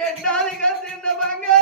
ఎట్టాలి తిన్న బంగారు?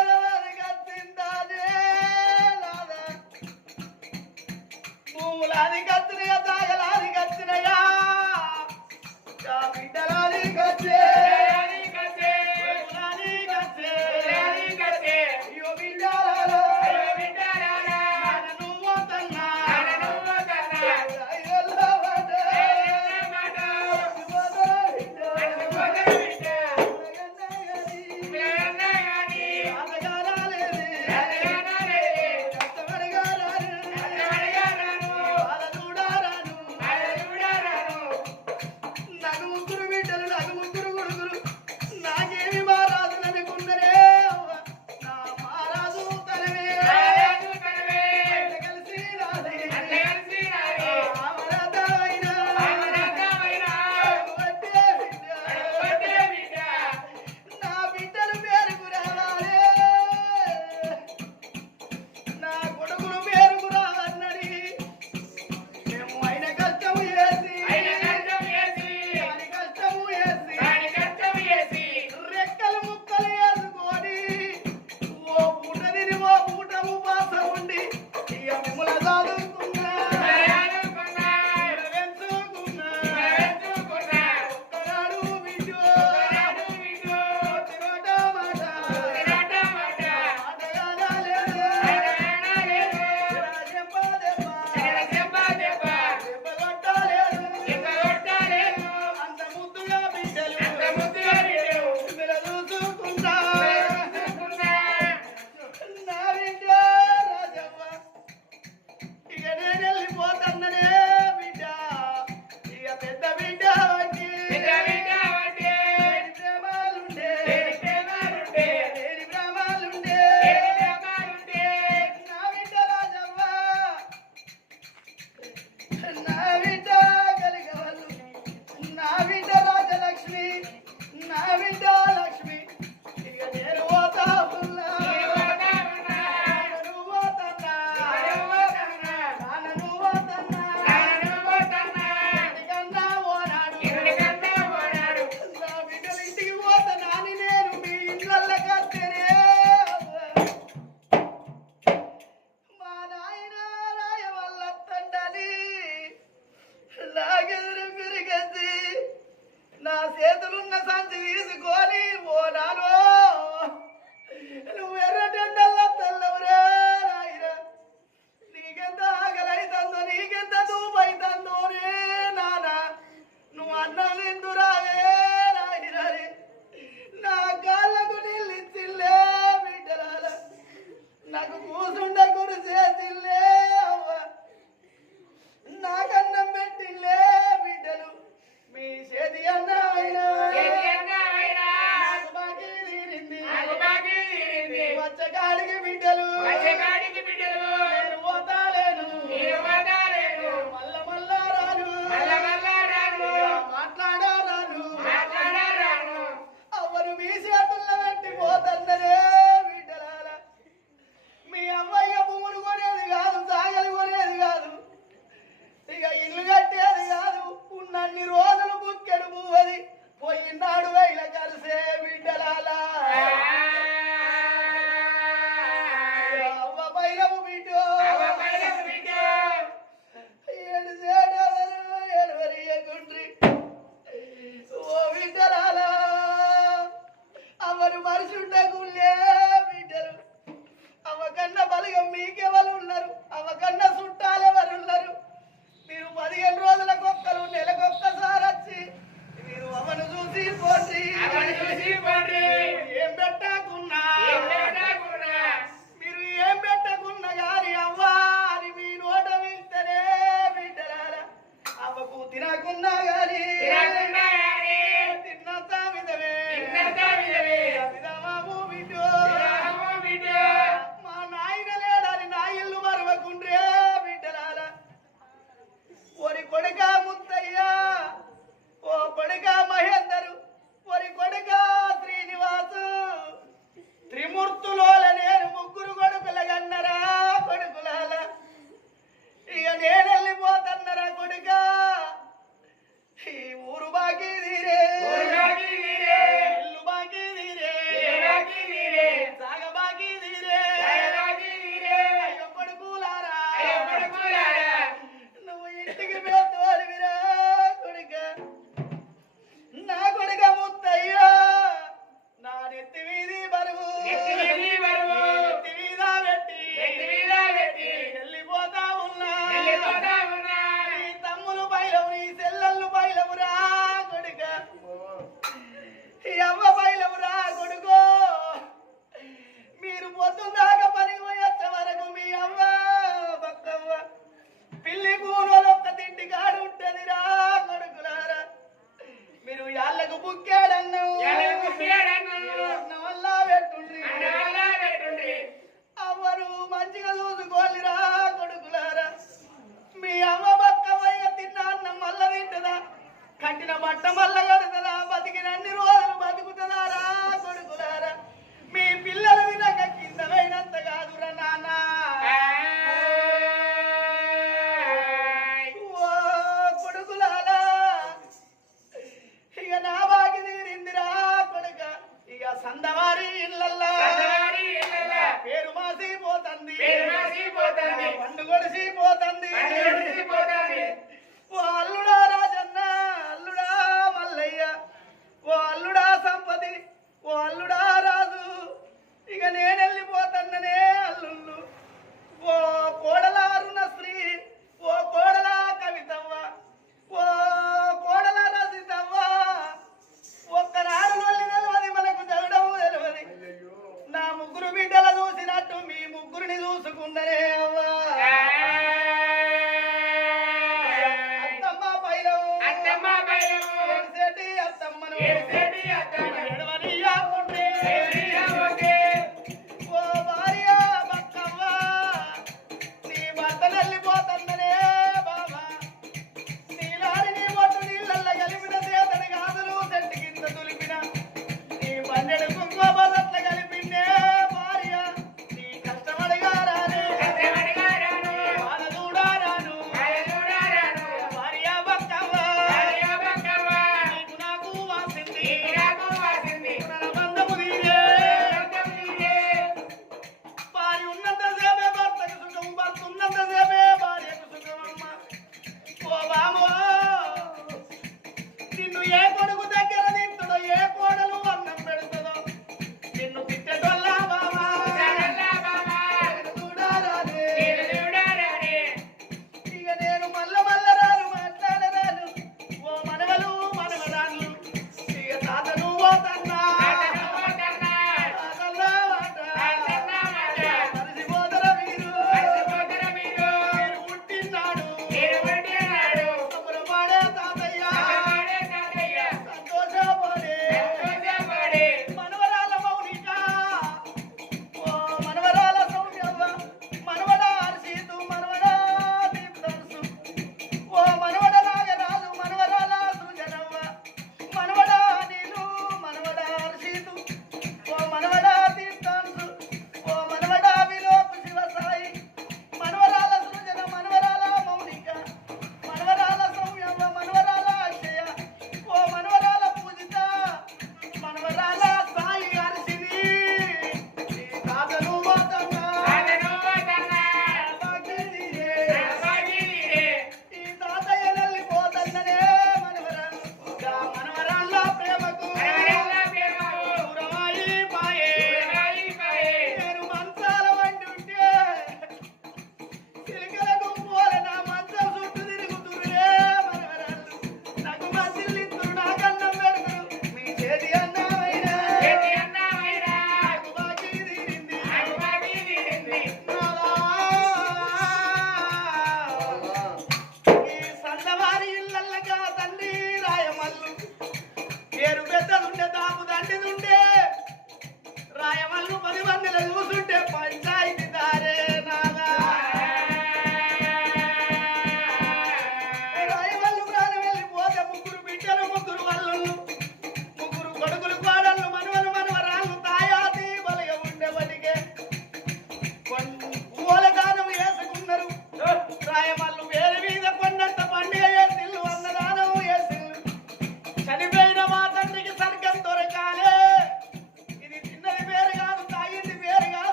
Bolsonaro